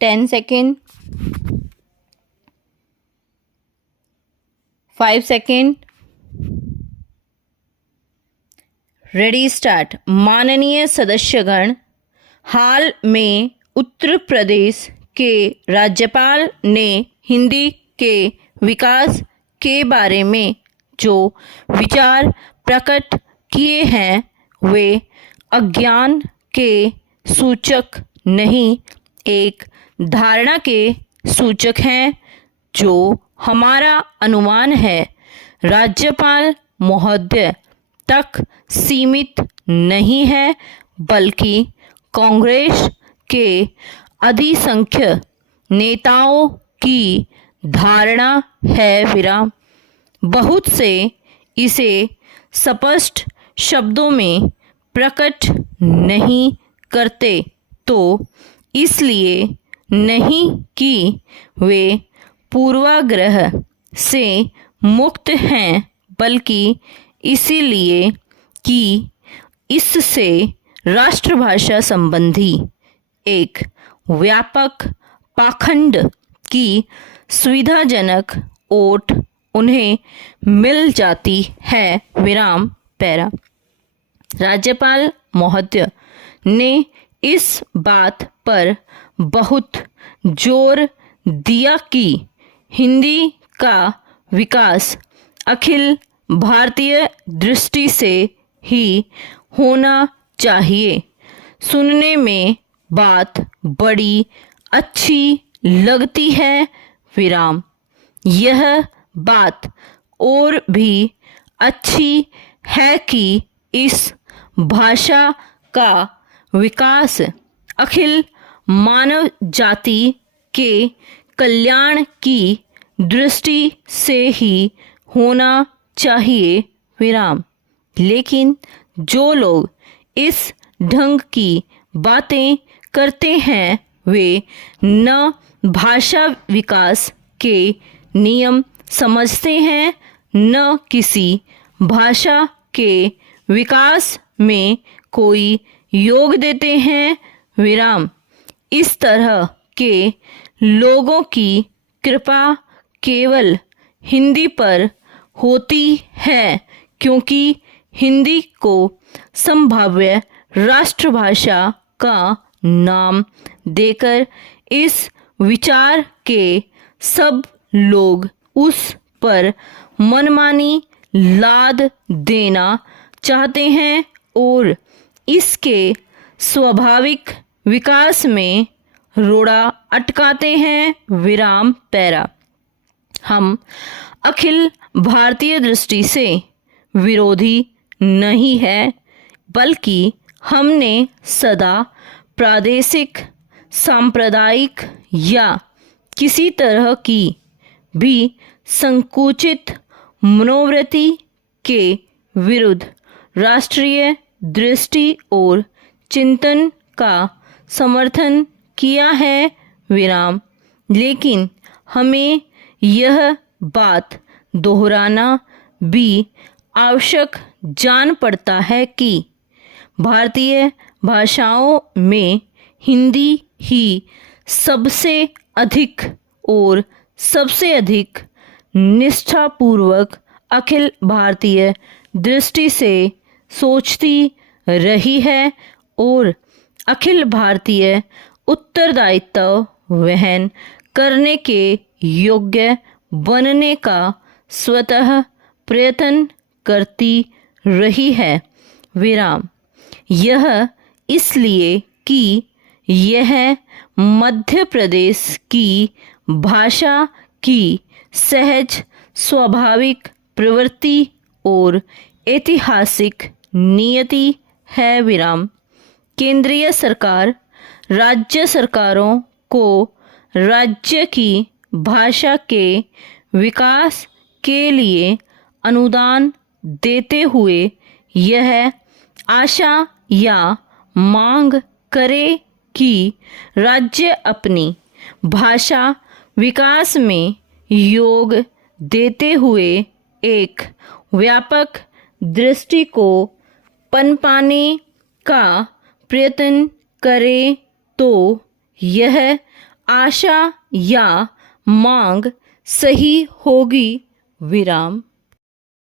10 second, 5 second, ready start. माननीय सदस्यगण, हाल में उत्तर प्रदेश के राज्यपाल ने हिंदी के विकास के बारे में जो विचार प्रकट किए हैं वे अज्ञान के सूचक नहीं, एक धारणा के सूचक हैं जो हमारा अनुमान है राज्यपाल महोदय तक सीमित नहीं है, बल्कि कांग्रेस के अधिसंख्य नेताओं की धारणा है। विराम। बहुत से इसे स्पष्ट शब्दों में प्रकट नहीं करते, तो इसलिए नहीं कि वे पूर्वाग्रह से मुक्त हैं, बल्कि इसीलिए कि इससे राष्ट्रभाषा संबंधी एक व्यापक पाखंड की सुविधाजनक ओट उन्हें मिल जाती है। विराम पैरा। राज्यपाल महोदय ने इस बात पर बहुत जोर दिया कि हिंदी का विकास अखिल भारतीय दृष्टि से ही होना चाहिए। सुनने में बात बड़ी अच्छी लगती है। विराम। यह बात और भी अच्छी है कि इस भाषा का विकास अखिल मानव जाति के कल्याण की दृष्टि से ही होना चाहिए। विराम। लेकिन जो लोग इस ढंग की बातें करते हैं वे न भाषा विकास के नियम समझते हैं, न किसी भाषा के विकास में कोई योग देते हैं। विराम। इस तरह के लोगों की कृपा केवल हिंदी पर होती है, क्योंकि हिंदी को संभाव्य राष्ट्रभाषा का नाम देकर इस विचार के सब लोग उस पर मनमानी लाद देना चाहते हैं और इसके स्वाभाविक विकास में रोड़ा अटकाते हैं। विराम पैरा। हम अखिल भारतीय दृष्टि से विरोधी नहीं है, बल्कि हमने सदा प्रादेशिक, सांप्रदायिक या किसी तरह की भी संकुचित मनोवृत्ति के विरुद्ध राष्ट्रीय दृष्टि और चिंतन का समर्थन किया है। विराम। लेकिन हमें यह बात दोहराना भी आवश्यक जान पड़ता है कि भारतीय भाषाओं में हिंदी ही सबसे अधिक और सबसे अधिक निष्ठापूर्वक अखिल भारतीय दृष्टि से सोचती रही है और अखिल भारतीय उत्तरदायित्व वहन करने के योग्य बनने का स्वतः प्रयत्न करती रही है। विराम। यह इसलिए कि यह मध्य प्रदेश की भाषा की सहज स्वाभाविक प्रवृत्ति और ऐतिहासिक नियति है। विराम। केंद्रीय सरकार राज्य सरकारों को राज्य की भाषा के विकास के लिए अनुदान देते हुए यह आशा या मांग करे कि राज्य अपनी भाषा विकास में योग देते हुए एक व्यापक दृष्टि को पनपाने का प्रयत्न करे, तो यह आशा या मांग सही होगी विराम।